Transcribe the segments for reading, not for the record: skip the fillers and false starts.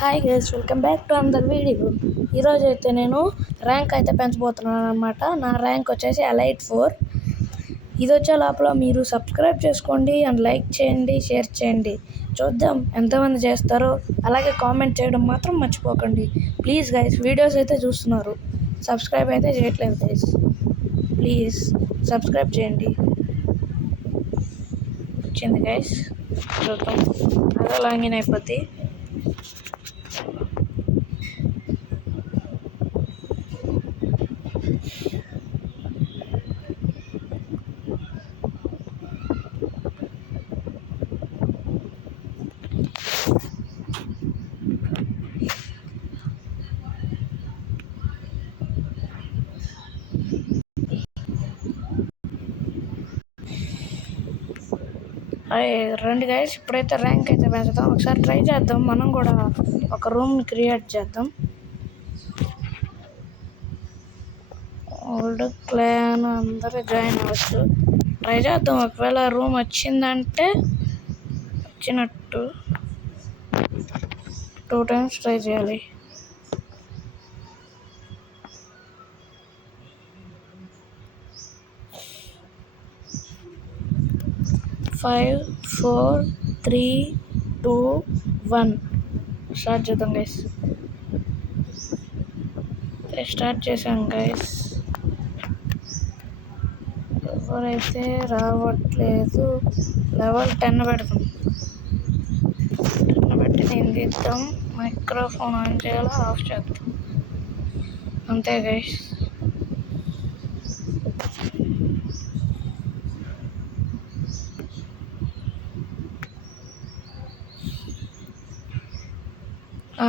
Hi guys, welcome back to another video. ఈరోజు అయితే నేను ర్యాంక్ అయితే పెంచబోతున్నాను అనమాట. నా ర్యాంక్ వచ్చేసి ఎలైట్ 4. ఇది వచ్చే లోపల మీరు సబ్స్క్రైబ్ చేసుకోండి అండ్ లైక్ చేయండి, షేర్ చేయండి. చూద్దాం ఎంతమంది చేస్తారో. అలాగే కామెంట్ చేయడం మాత్రం మర్చిపోకండి ప్లీజ్ గైస్. వీడియోస్ అయితే చూస్తున్నారు, సబ్స్క్రైబ్ అయితే చేయట్లేదు గైస్. ప్లీజ్ సబ్స్క్రైబ్ చేయండి. వచ్చింది గైస్, చూద్దాం. అదే లాగిన్ అయిపోద్ది. రండి గైస్, ఇప్పుడైతే ర్యాంక్ అయితే పెంచుదాం. ఒకసారి ట్రై చేద్దాం. మనం కూడా ఒక రూమ్ని క్రియేట్ చేద్దాం. ఓల్డ్ క్లాన్ అందరూ జాయిన్ అవ్వచ్చు. ట్రై చేద్దాం. ఒకవేళ రూమ్ వచ్చిందంటే వచ్చినట్టు 2 times ట్రై చేయాలి. ఫైవ్ 4 3 2 1 స్టార్ట్ చేద్దాం గైస్. స్టార్ట్ చేశాం గైస్. ఎవరైతే రావట్లేదు. లెవెల్ 10 పెడతాం. 10 పెట్టి నేను తీద్దాం. మైక్రోఫోన్ ఆన్ చేయాలా, ఆఫ్ చేద్దాం. అంతే గైస్.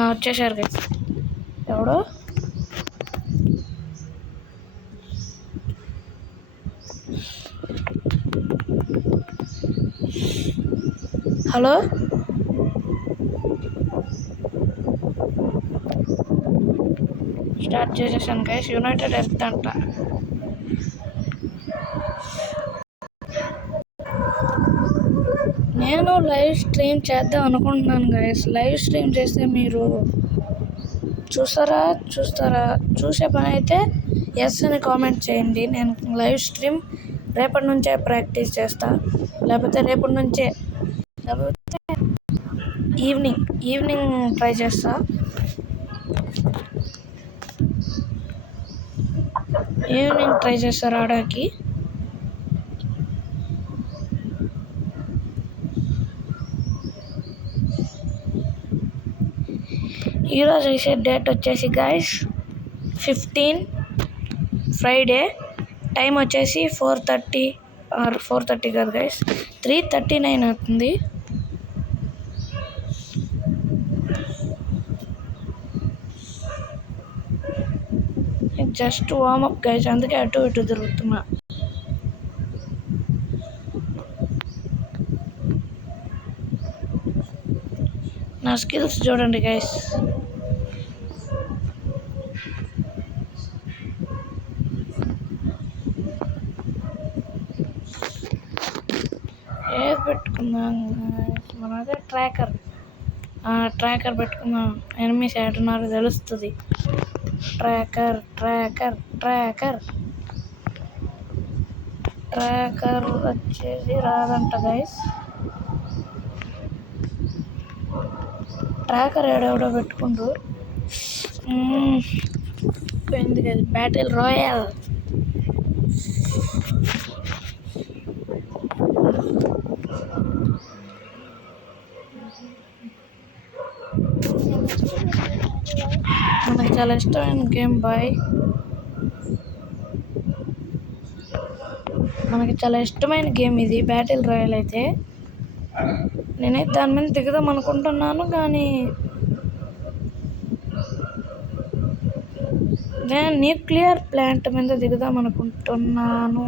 వచ్చేసారు గైస్. ఎవడో హలో, స్టార్ట్ చేసేసాను గైస్. యునైటెడ్ ఎర్త్ అంట. నేను లైవ్ స్ట్రీమ్ చేద్దాం అనుకుంటున్నాను గైస్. లైవ్ స్ట్రీమ్ చేస్తే మీరు చూస్తారా? చూసే పని అయితే ఎస్ అని కామెంట్ చేయండి. నేను లైవ్ స్ట్రీమ్ రేపటి నుంచే ప్రాక్టీస్ చేస్తా. లేకపోతే ఈవినింగ్ ట్రై చేస్తా. రావడానికి. ఈరోజు వేసే డేట్ వచ్చేసి గైస్ 15 ఫ్రైడే. టైం వచ్చేసి 4:30 ఆర్ 4:30 కాదు గైస్, 3:39 అవుతుంది. జస్ట్ వార్మప్ గైస్, అందుకే అటు ఇటు తిరుగుతున్నా. నా స్కిల్స్ చూడండి గైస్. ఏది పెట్టుకుందాం? మనదే ట్రాకర్ పెట్టుకుందాం. ఎనిమిస్ ఏడున్నారు తెలుస్తుంది. ట్రాకర్ వచ్చేసి రాదంట గైస్. ట్రాకర్ ఏడెవడో పెట్టుకుంటూ పోయింది కదా. బ్యాటిల్ రాయల్ మనకి చాలా ఇష్టమైన గేమ్ బాయ్. మనకి చాలా ఇష్టమైన గేమ్ ఇది బ్యాటిల్ రాయల్. అయితే నేనైతే దాని మీద దిగుదాం అనుకుంటున్నాను, కానీ నేను న్యూక్లియర్ ప్లాంట్ మీద దిగుదాం అనుకుంటున్నాను.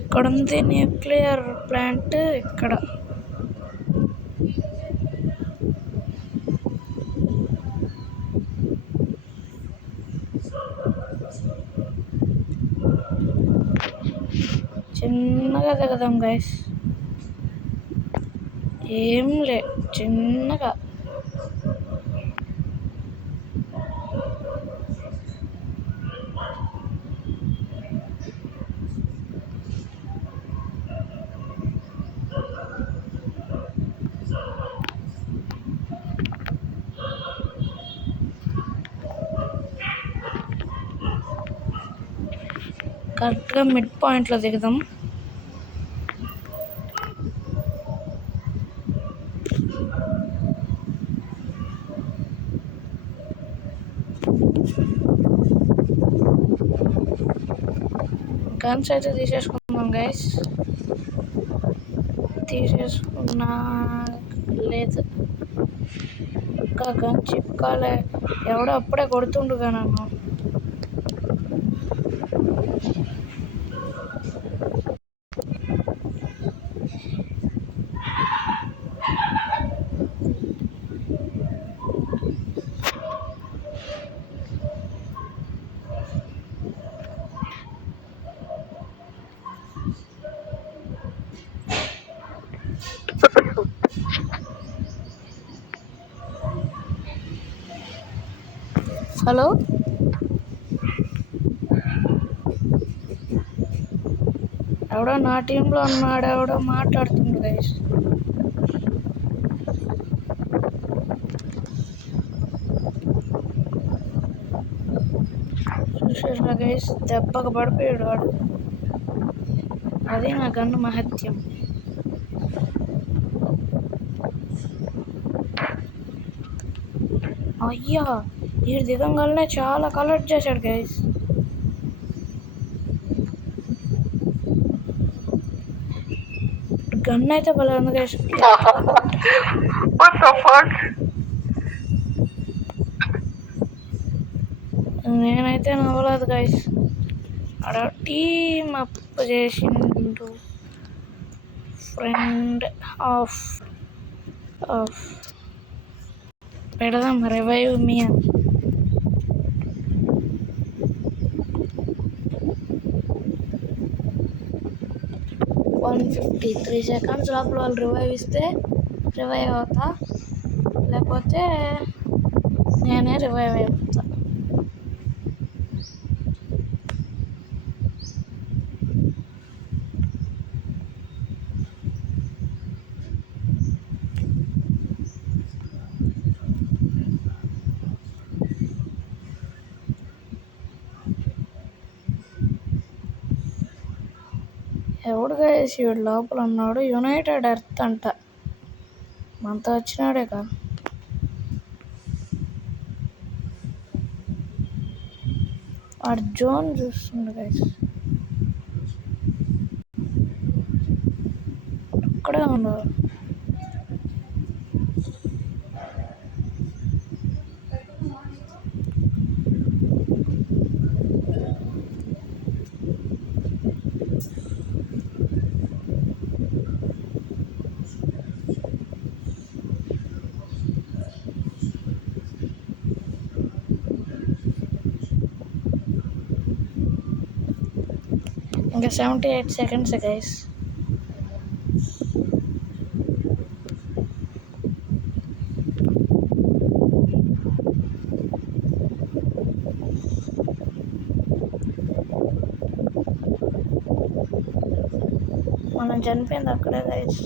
ఇక్కడుంది న్యూక్లియర్ ప్లాంట్. ఇక్కడ చిన్న చిన్నగా దిగదాం గైస్. ఏం లే, చిన్నగా. కరెక్ట్గా మిడ్ పాయింట్లో దిగుదాం. గన్స్ అయితే తీసేసుకుందాం గైస్. తీసేసుకున్నా లేదు, ఇంకా గన్ చిప్కాలే. ఎవడో అప్పుడే కొడుతుండుగా నన్ను. హలో, ఎవడో నా టీంలో ఉన్నాడు, ఎవడో మాట్లాడుతుండు గైస్. చూసారా గైస్, దెబ్బకు పడిపోయాడు వాడు. అదే నా గన్ను మహత్యం. అయ్యా, ఈ దిగంగానే చాలా కలెక్ట్ చేశాడు గైస్. గన్ అయితే భలే ఉంది గైస్. నేనైతే నవ్వలేదు గైస్. ఆడ టీమ్ అప్ చేసిండు. ఫ్రెండ్ ఆఫ్ పెడదాం రివైవ్ మీ అని. 153 seconds లోపల వాళ్ళు రివైవ్ ఇస్తే రివైవ్ అవుతా, లేకపోతే నేనే రివైవ్ అయిపోతా. ఎవడుగా వేసి వీడు లోపల ఉన్నాడు. యునైటెడ్ ఎర్త్ అంట, మనతో వచ్చినాడేగా. వాడు జోన్ చూస్తుండు గైస్. అక్కడే ఉన్నారు. ఇంకా 78 seconds గైస్. మనం చనిపోయింది అక్కడే గైస్.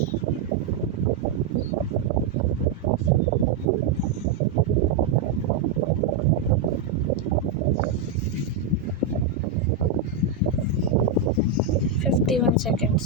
seconds.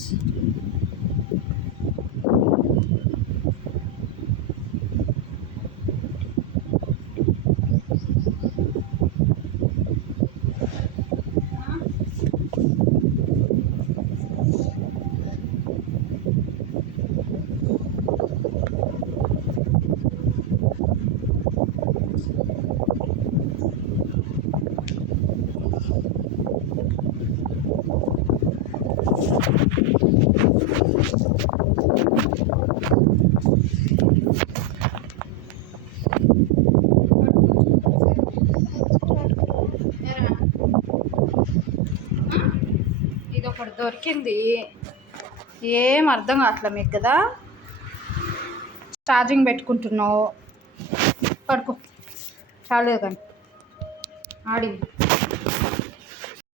ఇదొకటి దొరికింది. ఏం అర్థం కావట్లే మీకు కదా. ఛార్జింగ్ పెట్టుకుంటున్నావు, పడుకో చాలు కానీ ఆడి